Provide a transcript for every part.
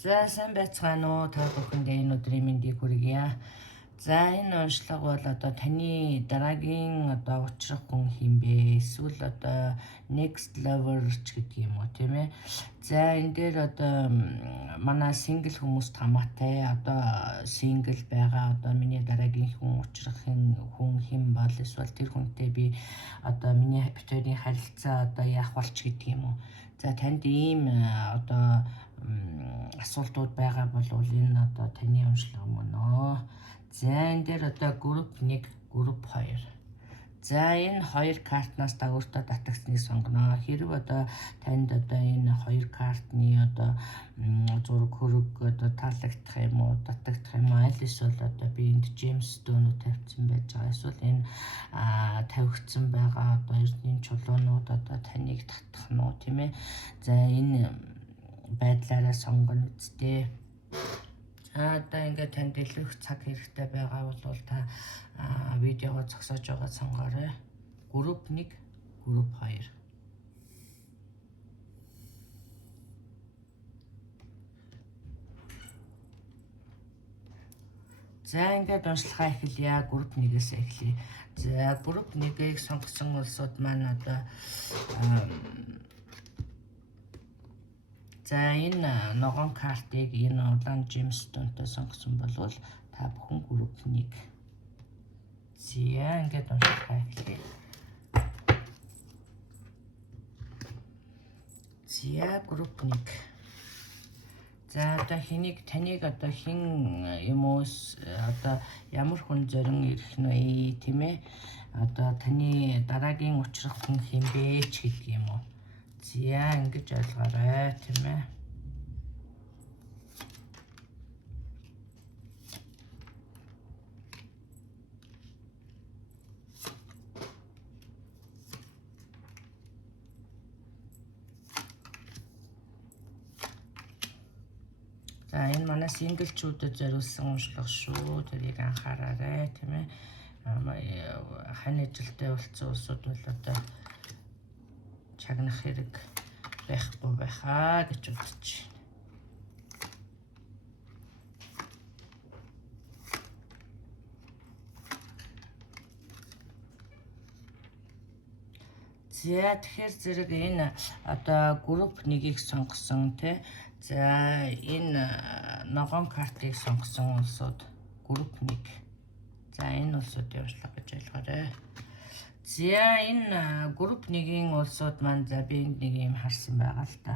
За сайн байцгаана уу та бүхэндээ энэ өдрийн мэндийг хүргье. За энэ онцлог бол одоо таны дараагийн одоо учрах хүн хинбэ? Эсвэл одоо next level ч гэдэг юм уу тийм ээ. За энэ дээр одоо манай single хүмүүст хамаатай одоо single байгаа одоо миний дараагийн хүн учрах хүн хин бол эсвэл тэр хүнтэй би одоо миний битүүрийн харилцаа одоо яах болч гэдэг юм уу. За танд ийм одоо асуултууд байгаа бол энэ одоо таны онцлог мөн. За энэ дээр одоо групп 1, групп 2. За энэ хоёр картнаас дагууртаа татагдсныг сонгоно. Хэрэг одоо танд одоо энэ хоёр картны одоо зураг хөрөг одоо таалагдах юм уу, татагдах юм уу, аль эсвэл одоо би энд gemstone тавьсан байж байгаа. Эсвэл энэ тавигдсан байгаа одоо эрдэнэ чулуунууд одоо таныг татах нь уу тийм ээ. За энэ байдлаараа сонгоно үсттэй. Одоо ингээд танд илүү цаг хэрэгтэй байгаа бол та видеогоо зогсоож байгаа сонгоорой. Групп 1, групп 2. За ингээд уншлахаа эхэлье. Групп 1-ээс эхлэе. За групп 1-ийг сонгосон улсууд маань одоо за энэ ногоон картыг энэ улаан gemstone-тэй сонгосон болвол та бүхэн групп 1. За ингээд уншихаа эхлэе. За групп 1. За одоо таныг одоо хин юм уу одоо ямар хүн зорин ирэх нь тийм ээ. Одоо таны дараагийн учрах хүн хинбэ ч гэдэг юм уу. За ингэж ойлгоорой тийм ээ. За энэ манай синглчүүдэд зориулсан уншлага шүү. Тэрийг анхаараарай тийм ээ. Хань ажилтай болсон улсууд бол одоо чагнах хэрэг байхгүй байхаа гэж бодож байна. За тэгэхээр зэрэг энэ одоо групп 1-ийг сонгосон тий. За энэ ногоон картыг сонгосон улсууд групп 1. За энэ улсуудын уншлага гэж ойлгоорой. За энэ групп 1-ийн улсууд маань за би энд нэг юм харсан байгаа л та.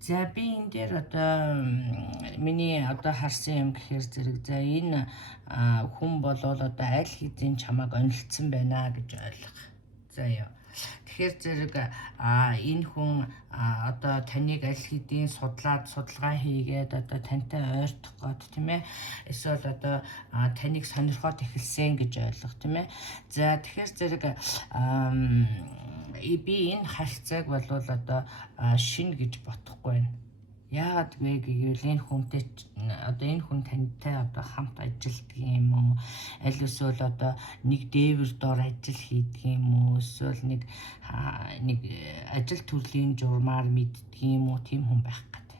За би энэ дээр одоо миний одоо харсан юм гэхээр зэрэг за энэ хүн болвол одоо аль хэдийн чамайг онилцсан байна гэж ойлгох. За яа. Тэгэхээр зэрэг энэ хүн одоо таныг аль хэдийн судалгаа хийгээд одоо тантай ойртох гээд тийм ээ. Эсвэл одоо таныг сонирхоод эхэлсэн гэж ойлгох тийм ээ. За тэгэхээр зэрэг би энэ харьцааг болвол одоо шинэ гэж бодохгүй байна. Яагаад вэ гэвэл энэ хүнтэй одоо энэ хүн тантай одоо хамт ажилладаг юм уу? Аль эсвэл одоо нэг дээвэр дор ажил хийдэг юм уу? Эсвэл нэг ажил төрлийн журмаар мэддэг юм уу? Тийм хүн байх гэдэг.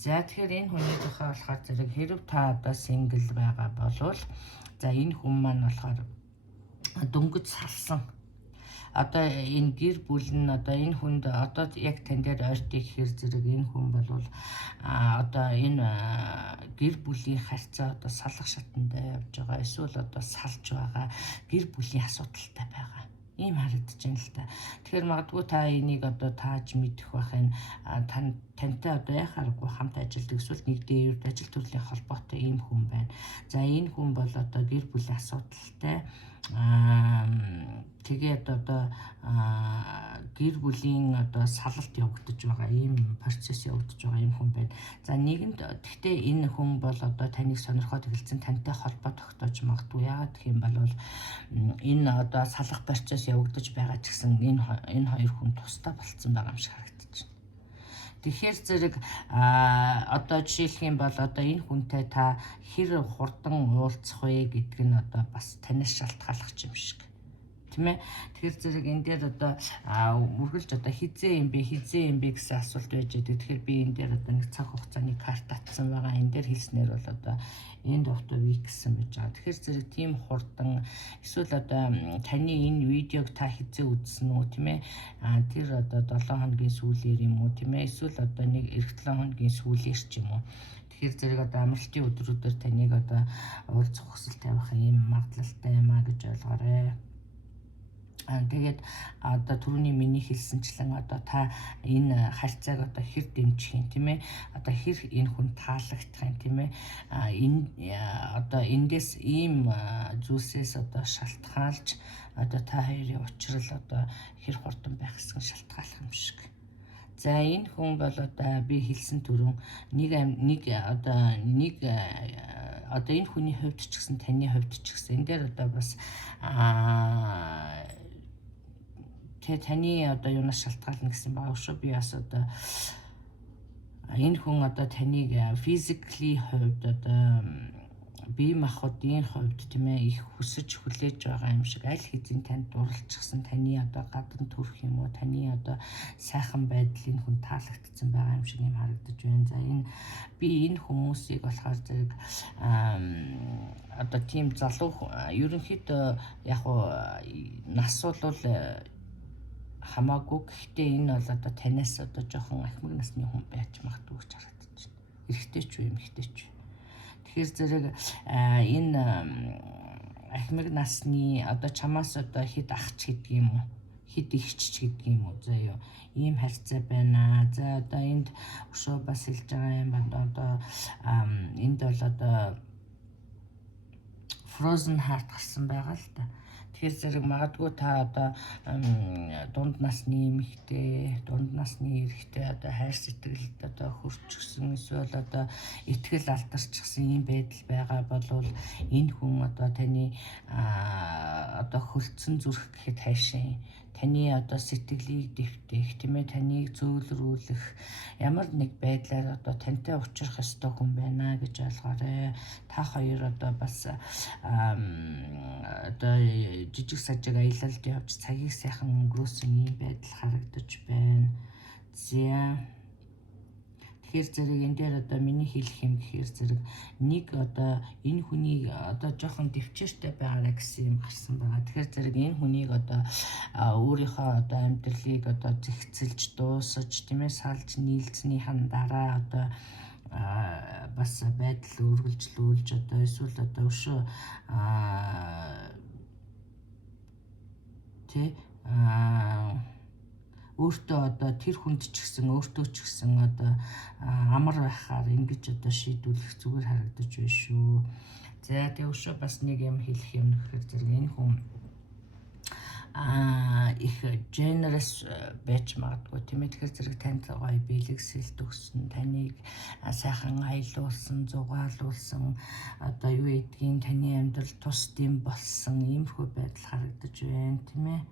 За тэгэхээр энэ хүний тухай болохоор зэрэг хэрв та одоо single байгаа болвол за энэ хүн маань болохоор дөнгөж салсан. Одоо энэ гэр бүл нь одоо энэ хүнд одоо яг тань дээр ойртыг гэхээр зэрэг энэ хүн бол одоо энэ гэр бүлийн харьцаа одоо салах шатанда явж байгаа. Эсвэл одоо салж байгаа гэр бүлийн асуудалтай байгаа. Ийм харагдаж байна л та. Тэгэхээр магадгүй та энийг одоо тааж мэдэх байх энэ тантай одоо яхааргүй хамт ажилладаг эсвэл нэг дээвэрт ажил төрлийн холбоотой ийм хүн байна. За энэ хүн бол одоо гэр бүлийн асуудалтай тэгээд одоо гэр бүлийн одоо салалт явагдаж байгаа ийм процесс явагдаж байгаа юм хүн байна. За нэгэнд гэхдээ энэ хүн бол одоо таныг сонирхоод эхэлсэн, тантай холбоо тогтоож магадгүй. Яагаад гэх юм бол энэ одоо салах процесс явагдаж байгаа ч гэсэн энэ хоёр хүн тусдаа болцсон байгаа юм шиг харагдаж байна. Тэгэхээр зэрэг одоо жишээлх юм бол одоо энэ хүнтэй та хэр хурдан уулзах вэ гэдг нь одоо бас танаас шалтгаалах юм шиг тийм ээ. Тэгэхээр зэрэг энэ дээр одоо үргэлж одоо хизээ юм бэ гэсэн асуулт байж байгаа. Тэгэхээр би энэ дээр одоо нэг цаг хугацааны карт татсан байгаа. Энэ дээр хэлснээр бол одоо end of the week гэсэн байж байгаа. Тэгэхээр зэрэг тийм хурдан эсвэл одоо таны энэ видеог та хизээ үзсэн үү тийм ээ. Тэр одоо 7 хоногийн сүүлээр юм уу тийм ээ. Эсвэл одоо нэг эх 7 хоногийн сүүлээр ч юм уу. Тэгэхээр зэрэг одоо амралтын өдрүүдээр таныг одоо уулзах хүсэл тавих юм магадлалтай юм а гэж ойлгоорой. Тэгээд одоо түрүүний миний хэлсэнчлэн одоо та энэ харьцааг одоо хэр дэмжих юм тийм ээ. Одоо хэр энэ хүн таалагдах юм тийм ээ. Энэ одоо эндээс ийм зүйлсээс одоо шалтгаалж одоо та хоёрын учрал одоо хэр хурдан байх гэсэн шалтгаалах юм шиг. За энэ хүн бол одоо би хэлсэн түрүүн нэг одоо энэ хүний хувьд ч гэсэн таны хувьд ч гэсэн энэ дээр одоо бас таны одоо юунаас шалтгаална гэсэн байгаа шүү. Би бас одоо энэ хүн одоо таныг physically хувьд одоо бие махбодын хувьд тийм ээ их хүсэж хүлээж байгаа юм шиг аль хэзээ танд дурлцсан таны одоо гадна төрөх юм уу таны одоо сайхан байдлын хүн таалагдсан байгаа юм шиг юм харагдаж байна. За би энэ хүмүүсийг болохоор зэрэг одоо тийм залуу ерөнхийдөө яг нас бол хамаагүй гэхдээ энэ бол одоо танаас одоо жоохон ахмад насны хүн байж магадгүй гэж харагдаж байна. Эрэгтэй ч үү эмэгтэй ч. Тэгэхээр зэрэг энэ ахмад насны одоо чамаас одоо хэд ахч гэдэг юм уу? Хэд ихч гэдэг юм уу? За юу ийм харьцаа байна. За одоо энд өшөө бас хэлж байгаа юм байна. Одоо энд бол одоо frozen heart гарсан байгаа л та. Тэгэхээр зэрэг магадгүй та одоо дунд насны эмэгтэй, дунд насны эрэгтэй одоо хайр сэтгэлд одоо хөрчихсөн эсвэл одоо итгэл алдарчихсан ийм байдал байгаа болвол энэ хүн одоо таны одоо хөлдсөн зүрх гэхэд хайшаа таны одоо сэтгэлийг дэвтэх тийм ээ таныг зөөлрүүлэх ямар нэг байдлаар одоо тантай уулзах ёстой хүн байна гэж ойлгоорой. Та хоёр одоо бас одоо жижиг сажиг аялалд явж цагийг сайхан өнгөрөөсөн ийм байдал харагдаж байна. За тэгэхээр зэрэг энэ дээр одоо миний хэлэх юм гэхээр зэрэг нэг одоо энэ хүнийг одоо жоохон дэвчээртэй байгаарай гэсэн юм гарсан байгаа. Тэгэхээр зэрэг энэ хүнийг одоо өөрийнхөө одоо амьдралыг одоо зэгцэлж дуусаж тийм ээ салж нийлцснийхэн дараа одоо бас байдал үргэлжлүүлж одоо эсвэл одоо өшөө өөртөө одоо тэр хүнд ч гэсэн өөртөө ч гэсэн одоо амар байхаар ингэж одоо шийдвэрлэх зүгээр харагдаж байна шүү. За тэгээ өшөө бас нэг юм хэлэх юм гэхээр зэрэг энэ хүн их generous байж магадгүй тийм ээ. Тэгэхээр зэрэг танд гоё бэлгэсэлт өгсөн, таныг сайхан аялуулсан, зугаалуулсан одоо юу гэдгийг таны амьдрал тус дэм болсон иймэрхүү байдал харагдаж байна тийм ээ.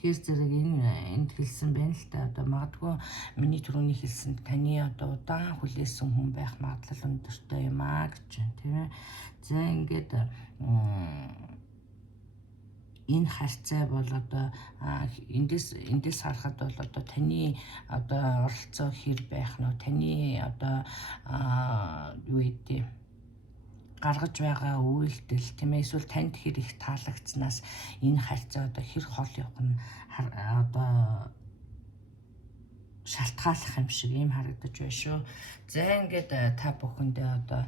Тэгэхээр зэрэг энд хэлсэн байна л та одоо магадгүй миний түрүүний хэлсэн таны одоо удаан хүлээсэн хүн байх магадлал өндөртэй юм аа гэж байна тийм ээ. За ингээд энэ харьцаа бол одоо эндээс харахад бол одоо таны одоо оролцоо хэр байх нь таны одоо юу гэдэг гаргаж байгаа үйлдэл тийм ээ эсвэл танд хэр их таалагдсанаас энэ харьцаа одоо хэр хол явах нь одоо шалтгааллах юм шиг юм харагдаж байна шүү. За ингээд та бүхэндээ одоо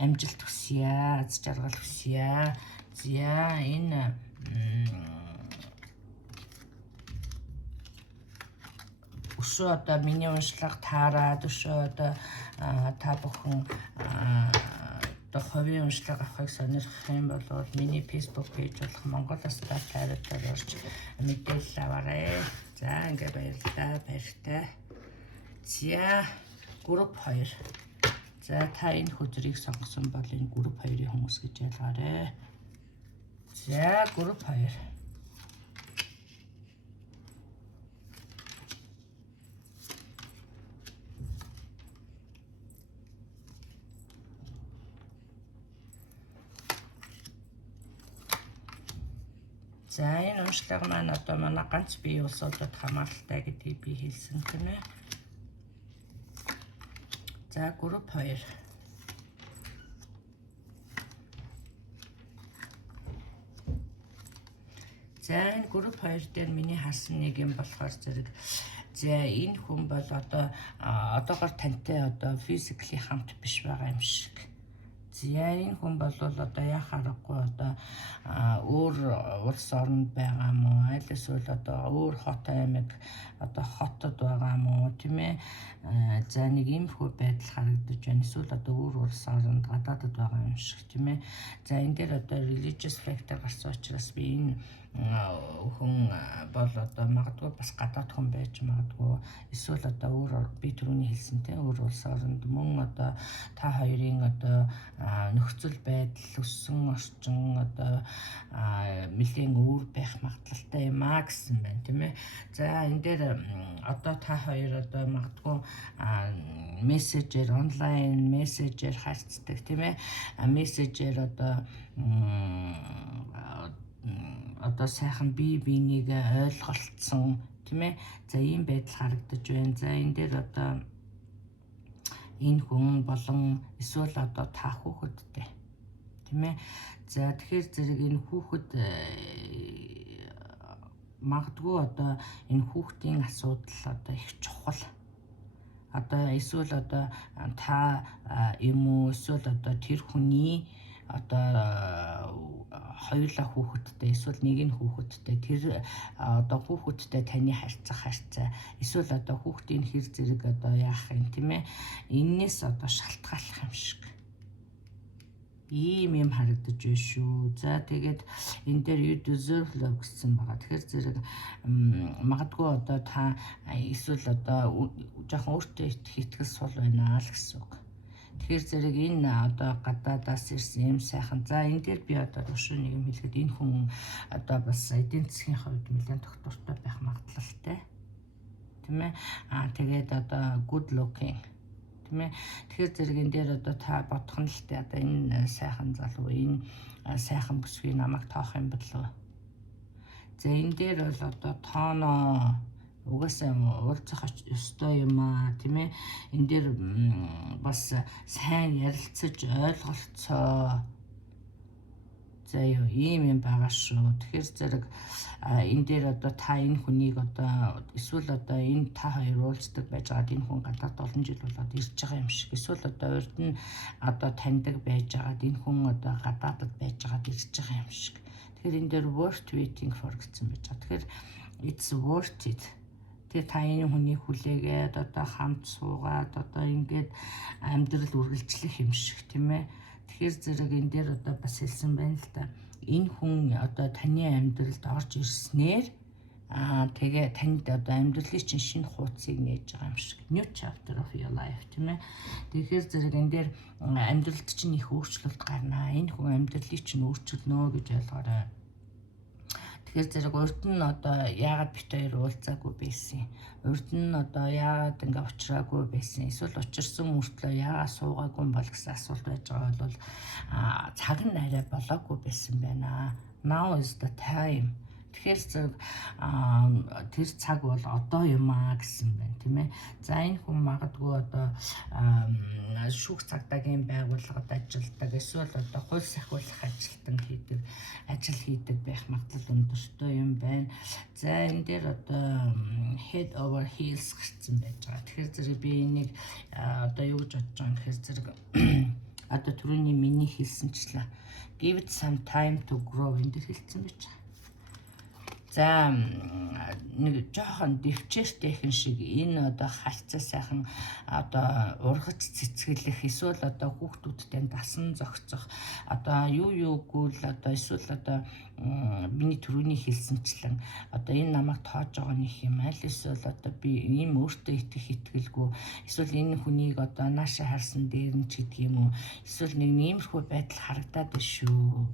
амжилт хүсье, аз жаргал хүсье. За энэ өшөө одоо миний уншлага таарад өшөө одоо та бүхэн одоо хувийн уншлага авахыг сонирхох юм бол миний Facebook пэйж болох Монгол Астар тайралтаар орж мэдээлэл аваарай. За ингээд баярлалаа баяртай. За групп 2. За та энэ хөзрийг сонгосон бол энэ групп 2-ийн хүмүүс гэж ялгаарай. За групп 2. За энэ уншлага маань одоо манай ганц бие улсуудад хамааралтай гэдгийг би хэлсэн гэнэ. За групп 2. За энэ групп 2 дээр миний харсан нэг юм болохоор зэрэг за энэ хүн бол одоогоор тантай одоо физикли хамт биш байгаа юм шиг. За энэ хүн бол одоо яхаарахгүй одоо өөр улс оронд байгаа мó аль эсвэл одоо өөр хот аймаг одоо хотод байгаа мó тийм ээ. За нэг иймэрхүү байдал харагдаж байна. Эсвэл одоо өөр улс оронд гадаадд байгаа юм шиг тийм ээ. За энэ дээр одоо religious factor гарсан учраас би энэ хүн бол одоо магадгүй бас гадаад хүн байж магадгүй эсвэл одоо өөр би түрүүний хэлсэн те өөр улс оронд мөн одоо та хоёрын одоо нөхцөл байдал өссөн орчин одоо нэлийн өөр байх магадлалтай юм а гэсэн байна тийм ээ. За энэ дээр одоо та хоёр одоо магадгүй мессежээр онлайн мессежээр харьцдаг тийм ээ. Мессежээр одоо сайхан бие биенийг ойлголцсон тийм ээ. За ийм байдал харагдаж байна. За энэ дээр одоо энэ хүн болон эсвэл одоо та хүүхэдтэй тийм ээ. За тэгэхээр зэрэг энэ хүүхэд магадгүй одоо энэ хүүхдийн асуудал одоо их чухал. Одоо эсвэл одоо та юм уу эсвэл одоо тэр хүний одоо хоёулаа хүүхэдтэй эсвэл нэг нь хүүхэдтэй тэр одоо хүүхэдтэй таны харьцаа эсвэл одоо хүүхдийн хэр зэрэг одоо яах юм тийм ээ. Эннээс одоо шалтгааллах юм шиг ийм харагдаж байна шүү. За тэгээд энэ дээр you deserve love гэсэн байгаа. Тэгэхээр зэрэг магадгүй одоо та эсвэл одоо жоохон өөртөө итгэл сул байна л гэсэн үг. Тэгэхээр зэрэг энэ одоо гадаадаас ирсэн юм сайхан. За энэ дээр би одоо өшөө нэг юм хэлэхэд энэ хүн одоо бас эдийн засгийн хувьд нэлээд доктортой байх магадлалтай. Тийм ээ. Тэгээд одоо good looking тийм ээ. Тэгэхээр зэрэг энэ дээр одоо та бодох нь л тэ одоо энэ сайхан залуу энэ сайхан бүсгүй намайг тоох юм болов. За энэ дээр бол одоо тооноо угаасаа уулзах ёстой юм а тийм ээ. Энэ дээр бас сайн ярилцаж ойлголцоо. За ийм байгаа шүү. Тэгэхээр зэрэг энэ дээр одоо та энэ хүнийг одоо эсвэл одоо энэ та хоёр уулздаг байж байгаад энэ хүн гадаад олон жил болоод ирж байгаа юм шиг. Эсвэл одоо урд нь одоо таньдаг байж байгаад энэ хүн одоо гадаадд байж байгаад ирж байгаа юм шиг. Тэгэхээр энэ дээр worth waiting for гэсэн байж байгаа. Тэгэхээр it's worth it. Тэгээ та энэ хүнийг хүлээгээд одоо хамт суугаад одоо ингээд амьдрал үргэлжлэх юм шиг тийм ээ. Тэгэхээр зэрэг энэ дээр одоо бас хэлсэн байна л да. Энэ хүн одоо таны амьдралд орж ирснээр тэгээ танд одоо амьдралын чинь шинэ хуудсыг нээж байгаа юм шиг. New chapter of your life тийм ээ. Тэгэхээр зэрэг энэ дээр амьдралд чинь их өөрчлөлт гарнаа. Энэ хүн амьдралыг чинь өөрчилнө гэж ойлгоорой. Тэгэхээр зэрэг урд нь одоо яагаад бит хоёр уулзаагүй байсан. Урд нь одоо яагаад ингээ уулзраагүй байсан. Эсвэл учирсан мөртлөө яагаад суугаагүй юм бол гэсэн асуулт байж байгаа бол цаг нь арай болоогүй байсан байна. Now is the time. Тэгэхээр зэрэг тэр цаг бол одоо юм а гэсэн байна тийм ээ. За энэ хүн магадгүй одоо шүүх цагдаагийн байгууллагад ажилладаг эсвэл одоо хууль сахиулах ажил хийдэг байх магадлал өндөртэй юм байна. За энэ дээр одоо head over heels гэсэн байж байгаа. Тэгэхээр зэрэг би энийг одоо юу гэж бодож байгаа юм гэхээр зэрэг одоо түрүүний миний хэлсэнчлээ give it some time to grow энэ дээр хэлсэн байж байгаа. За нэг жоохон дэвчээртэйхэн шиг энэ одоо харьцаа сайхан одоо ургац цэцгэлэх эсвэл одоо хүүхдүүдтэй дасан зохицох одоо юугүй л одоо эсвэл одоо миний түрүүний хэлсэнчлэн одоо энэ намайг тоож байгаа нэг юм аль эсвэл одоо би ийм өөртөө итгэх итгэлгүй эсвэл энэ хүнийг одоо нааша харсан дээр нь ч гэдэг юм уу эсвэл нэг иймэрхүү байдал харагдаад байна шүү.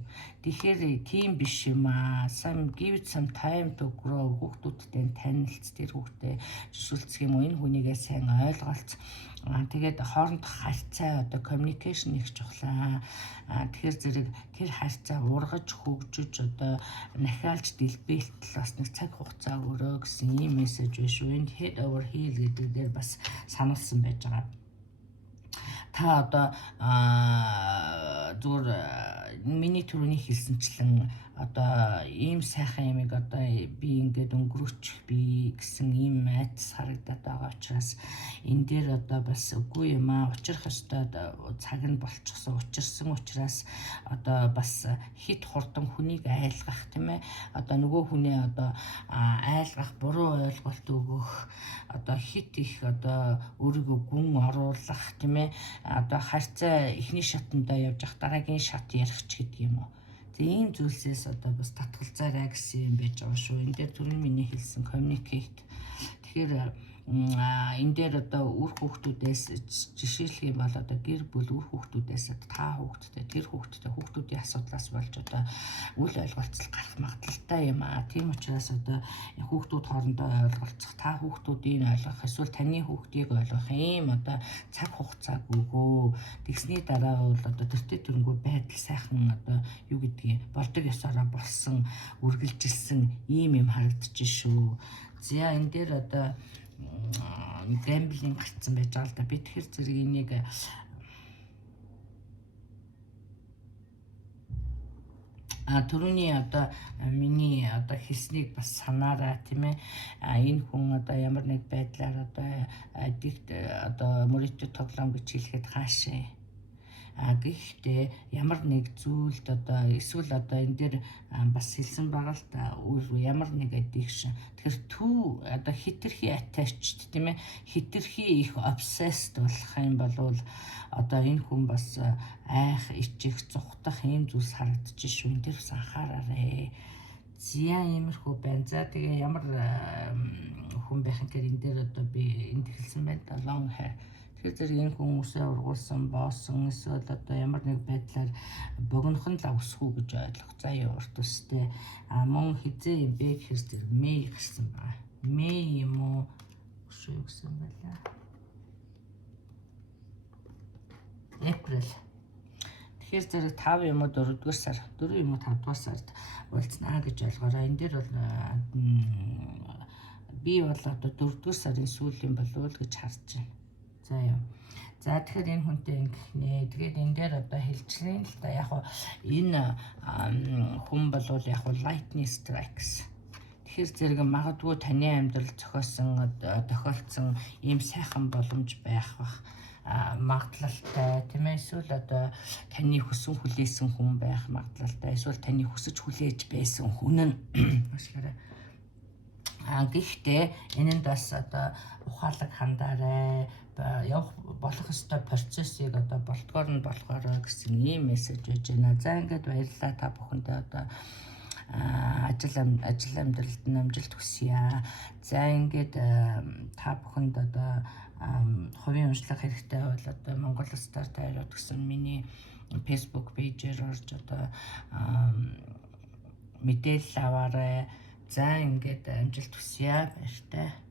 Тэгэхээр тийм биш юм аа. Some give it some time time to grow хүүхдүүдтэй танилцц тэр хүүхдээ жишүүлцэх юм уу энэ хүнийгээ сайн ойлголц тэгээд хоорондох харьцаа одоо communication их чухлаа. Тэгэхээр зэрэг тэр харьцаа ургаж хөгжиж одоо нахиалж дэлбэлтэл бас нэг цаг хугацаа өрөө гэсэн ийм мессеж биш үү? Энд head over heel гэдэг дээр бас сануулсан байж байгаа. Та одоо зүгээр миний түрүүний хэлсэнчлэн одоо ийм сайхан юмыг одоо би ингээд өнгөрөөчих би гэсэн ийм айдас харагдаад байгаа учраас энэ дээр одоо бас үгүй юм аа учрах ёстой цаг нь болчихсон учирсан учраас одоо бас хит хурдан хүнийг айлгах тийм ээ одоо нөгөө хүнээ одоо айлгах буруу ойлголт өгөх одоо хит их одоо өөрийгөө гүн оруулах тийм ээ одоо харьцаа эхний шатандаа явж ах дараагийн шат ярих ч гэдэг юм уу. Тэгээ ийм зүйлсээс одоо бас татгалзаарай гэсэн юм байж байгаа шүү. Энд дээр түрүүн миний хэлсэн communicate. Тэгэхээр энэ дээр одоо үр хүүхдүүдээс жишээлх юм бол одоо гэр бүл үр хүүхдүүдээс та хүүхдтэй тэр хүүхдүүдийн асуудлаас болж одоо үл ойлголцол гарах магадaltaй юм аа. Тийм учраас одоо хүүхдүүд хоорондоо ойлголцох та хүүхдүүдийн ойлгох эсвэл таны хүүхдийг ойлгох ийм одоо цаг хугацааг өгөө. Тэгсний дараа бол одоо тэртээ тэрнгүү байдал сайхан одоо юу гэдгийг болдог ёсороо болсон үргэлжилсэн ийм юм харагдаж шүү. За энэ дээр одоо гэмблинг гарцсан байж байгаа л да. Би тэгэхээр зэрэг энийг түрүүний одоо миний одоо хэлснийг бас санаараа тийм ээ энэ хүн одоо ямар нэг байдлаар одоо аддикт одоо мөрөдөд тоглоом гэж хэлэхэд хаашаа гэхдээ ямар нэг зүйлд одоо эсвэл одоо энэ дээр бас хэлсэн байгаа л та ямар нэг addiction тэгэхээр түү одоо хитрхи attached тийм ээ хитрхи их obsessed болох юм бол одоо энэ хүн бас айх ичих зүхтах ийм зүйлс харагдаж шүү. Энэ дээр бас анхаараарай. Зя иймэрхүү байна. За тэгээ ямар хүн байх юм гэхээр энэ дээр одоо би энд хэлсэн байна да long hair зэрэг энэ хүмүүсээ ургуулсан боосон эсвэл одоо ямар нэг байдлаар богинохон л авсхүү гэж ойлгох. За урт үстэй мөн хизээ юм бэ гэхэр зэрэг Мэй гэсэн байна. Мэй юм уу шүү гэсэн байлаа. Април. Тэгэхээр зэрэг 5 юм уу 4-р сар 4 юм уу 5-р сард уулзнаа гэж ойлгоорой. Энэ дээр бол би бол одоо 4-р сарын сүүлийн болов уу гэж харж байна. За яа. За тэгэхээр энэ хүнтэй ингэх нэ. Тэгээд энэ дээр одоо хэлчихлээ л да. Яг энэ хүн болвол яг lightning strikes. Тэгэхээр зэрэг магадгүй таны амьдрал тохиолдсон ийм сайхан боломж байх бах магадлалтай тийм ээ эсвэл одоо таны хүсэн хүлээсэн хүн байх магадлалтай эсвэл таны хүсэж хүлээж байсан хүн нь ашиглаарай. Гэхдээ энэнд бас одоо ухаалаг хандаарай явах болох ёстой процессыг одоо болтгоор нь болохоор гэсэн ийм мессеж байж байна. За ингээд баярлалаа та бүхэндээ одоо ажил амьдралд нь амжилт хүсье. За ингээд та бүхэнд одоо хувийн уншлах хэрэгтэй бол одоо Монгол Стар тайрууд гэсэн миний Facebook пэйжээр орж одоо мэдээлэл аваарай. За ингээд амжилт хүсье. Баяртай.